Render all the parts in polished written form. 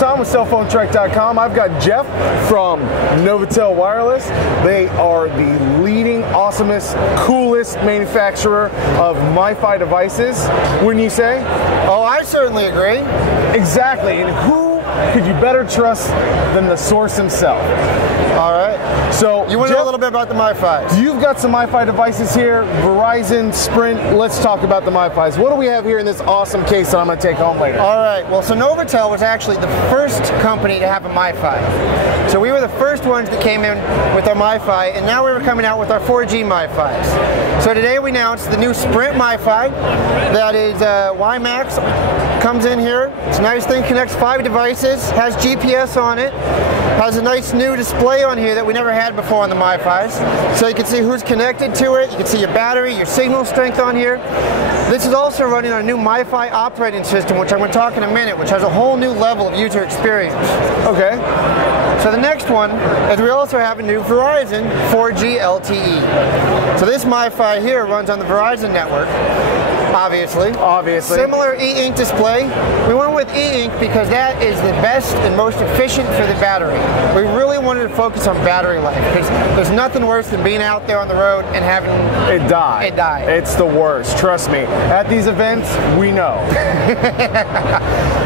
Hassan with cellphonetrek.com. I've got Jeff from Novatel Wireless. They are the leading, awesomest, coolest manufacturer of MiFi devices, wouldn't you say? Oh, I certainly agree. Exactly. And who could you better trust than the source himself? All right. So you want to know a little bit about the MiFis? You've got some MiFi devices here, Verizon, Sprint. Let's talk about the MiFis. What do we have here in this awesome case that I'm going to take home later? All right. Well, so Novatel was actually the first company to have a MiFi. So we were the first ones that came in with our MiFi, and now we're coming out with our 4G MiFis. So today we announced the new Sprint MiFi. That is WiMAX. Comes in here. It's a nice thing. Connects 5 devices. Has GPS on it. Has a nice new display on here that we never had before on the MiFis. So you can see who's connected to it. You can see your battery, your signal strength on here. This is also running our new MiFi operating system, which I'm going to talk in a minute, which has a whole new level of user experience. Okay. So the next one is we also have a new Verizon 4G LTE. So this MiFi here runs on the Verizon network. Obviously. Similar e-ink display. We went with e-ink because that is the best and most efficient for the battery. We really wanted to focus on battery life because there's nothing worse than being out there on the road and having it die. It's the worst, trust me. At these events, we know.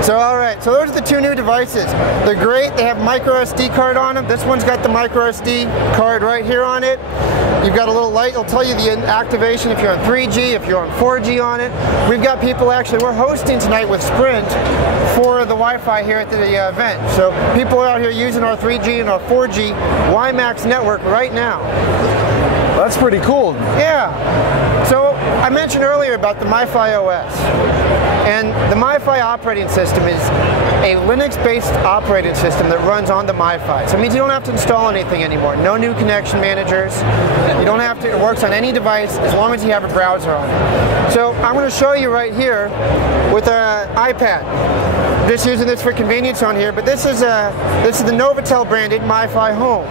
So all right, so those are the 2 new devices. They're great. They have micro SD card on them. This one's got the micro SD card right here on it. You've got a little light. It'll tell you the activation if you're on 3G, if you're on 4G on it. We've got people we're hosting tonight with Sprint for the Wi-Fi here at the event. So people are out here using our 3G and our 4G WiMAX network right now. That's pretty cool. Yeah. So I mentioned earlier about the MiFi OS. And the MiFi operating system is a Linux-based operating system that runs on the MiFi. So it means you don't have to install anything anymore. No new connection managers. You don't have to. It works on any device as long as you have a browser on it. So I'm going to show you right here with an iPad. I'm just using this for convenience on here, but this is the Novatel branded MiFi Home,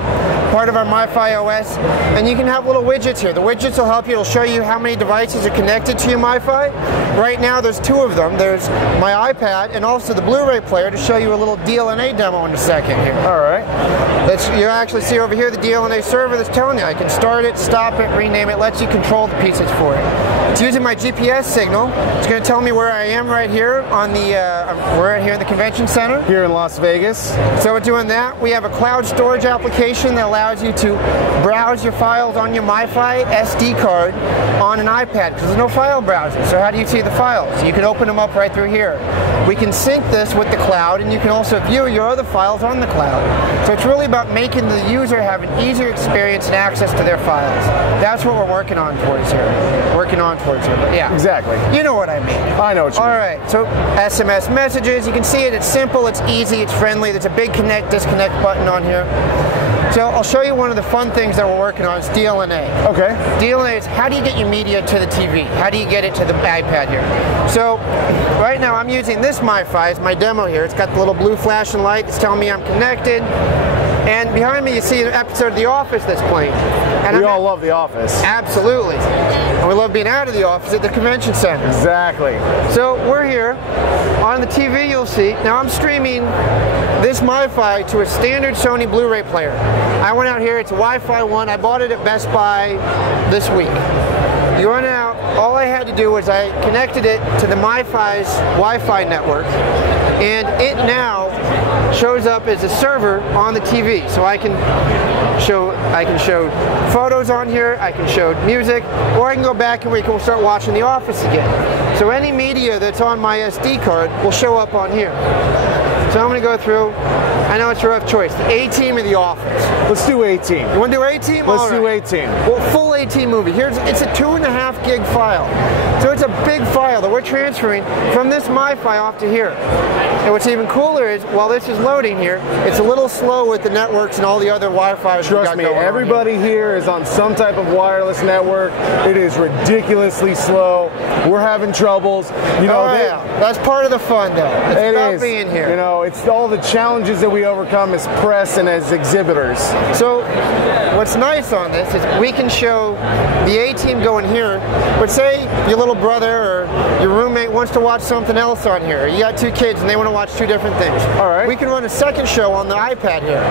part of our MiFi OS, and you can have little widgets here. The widgets will help you. It'll show you how many devices are connected to your MiFi. Right now there's 2 of them. There's my iPad and also the Blu-ray player to show you a little DLNA demo in a second here. All right. You actually see over here the DLNA server that's telling you I can start it, stop it, rename it, lets you control the pieces for it. It's using my GPS signal. It's going to tell me where I am right here on the we're right here in the convention center. Here in Las Vegas. So we're doing that. We have a cloud storage application that allows you to browse your files on your MiFi SD card on an iPad because there's no file browser. So how do you see the files? You can open them up right through here. We can sync this with the cloud, and you can also view your other files on the cloud. So it's really about making the user have an easier experience and access to their files. That's what we're working on towards here. But yeah. Exactly. You know what I mean. I know what you mean. All right. So SMS messages, you can see it. It's simple, it's easy, it's friendly. There's a big connect, disconnect button on here. So I'll show you one of the fun things that we're working on. It's DLNA. Okay. DLNA is how do you get your media to the TV? How do you get it to the iPad here? So right now I'm using this MiFi. It's my demo here. It's got the little blue flashing light. It's telling me I'm connected. And behind me you see an episode of The Office that's playing. And we all love The Office. Absolutely. And we love being out of the office at the convention center. Exactly. So we're here. On the TV you'll see, now I'm streaming this MiFi to a standard Sony Blu-ray player. I went out here, it's a Wi-Fi 1. I bought it at Best Buy this week. You run out, all I had to do was I connected it to the MiFi's Wi-Fi network, and it now shows up as a server on the TV. So I can show photos on here, I can show music, or I can go back and we can start watching The Office again. So any media that's on my SD card will show up on here. So I'm going to go through. I know it's a rough choice. The A-Team or The Office? Let's do A-Team. You want to do A-Team? Let's do A-Team. Well, full A-Team movie. It's a 2.5 gig file. So it's a big file that we're transferring from this MiFi off to here. And what's even cooler is, while this is loading here, it's a little slow with the networks and all the other Wi-Fi. Trust me, everybody here is on some type of wireless network. It is ridiculously slow. We're having troubles. You know, yeah. That's part of the fun, though. It's about being here. You know, it's all the challenges that we we overcome as press and as exhibitors. So what's nice on this is we can show the A-team going here, but say your little brother or your roommate wants to watch something else on here. You got 2 kids and they want to watch 2 different things. All right. We can run a second show on the iPad here.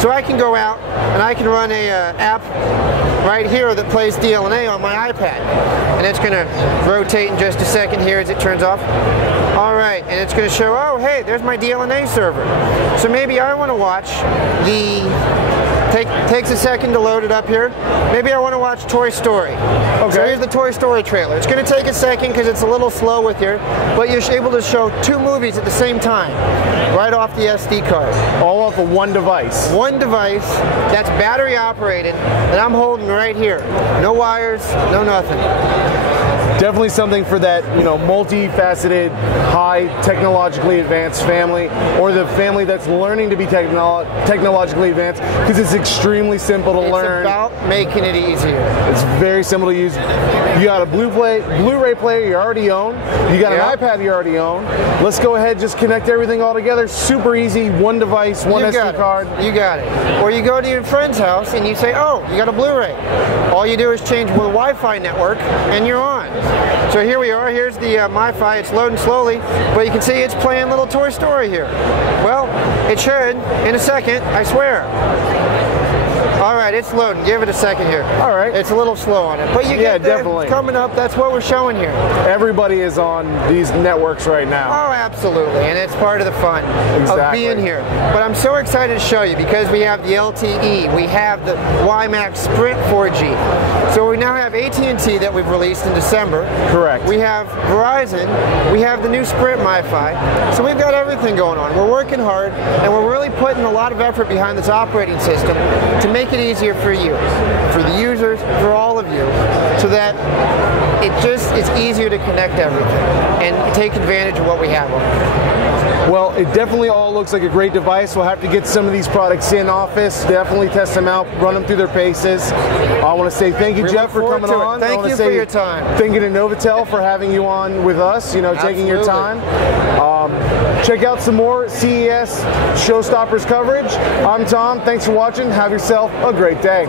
So I can go out and I can run a app right here that plays DLNA on my iPad. And it's going to rotate in just a second here as it turns off. All right, and it's going to show, oh, hey, there's my DLNA server. So maybe I want to watch takes a second to load it up here. Maybe I want to watch Toy Story. Okay. So here's the Toy Story trailer. It's going to take a second because it's a little slow with here, but you're able to show 2 movies at the same time, right off the SD card. All off of one device. One device that's battery operated that I'm holding right here. No wires, no nothing. Definitely something for that, multifaceted, high technologically advanced family, or the family that's learning to be technologically advanced, because it's extremely simple to learn. It's about making it easier. It's very simple to use. You got a Blu-ray player you already own. You got an iPad you already own. Let's go ahead, just connect everything all together. Super easy, one device, one SD card. You got it. Or you go to your friend's house and you say, oh, you got a Blu-ray. All you do is change with a Wi-Fi network and you're on. So here we are, here's the MiFi, it's loading slowly, but you can see it's playing little Toy Story here. Well, it should in a second, I swear. All right, it's loading. Give it a second here. All right. It's a little slow on it, but you get there. Definitely. It's coming up. That's what we're showing here. Everybody is on these networks right now. Oh, absolutely, and it's part of the fun of being here. But I'm so excited to show you because we have the LTE, we have the WiMAX Sprint 4G. So we now have AT&T that we've released in December. Correct. We have Verizon. We have the new Sprint MiFi. So we've got everything going on. We're working hard, and we're really putting a lot of effort behind this operating system to make it easier for you, for the users, for all of you, so that it's easier to connect everything and take advantage of what we have on it. Well, it definitely all looks like a great device. We'll have to get some of these products in office, definitely test them out, run them through their paces. I want to say thank you, Jeff, for coming on. Thank you for your time. Thank you to Novotel for having you on with us, taking your time. Check out some more CES Showstoppers coverage. I'm Tom. Thanks for watching. Have yourself a great day.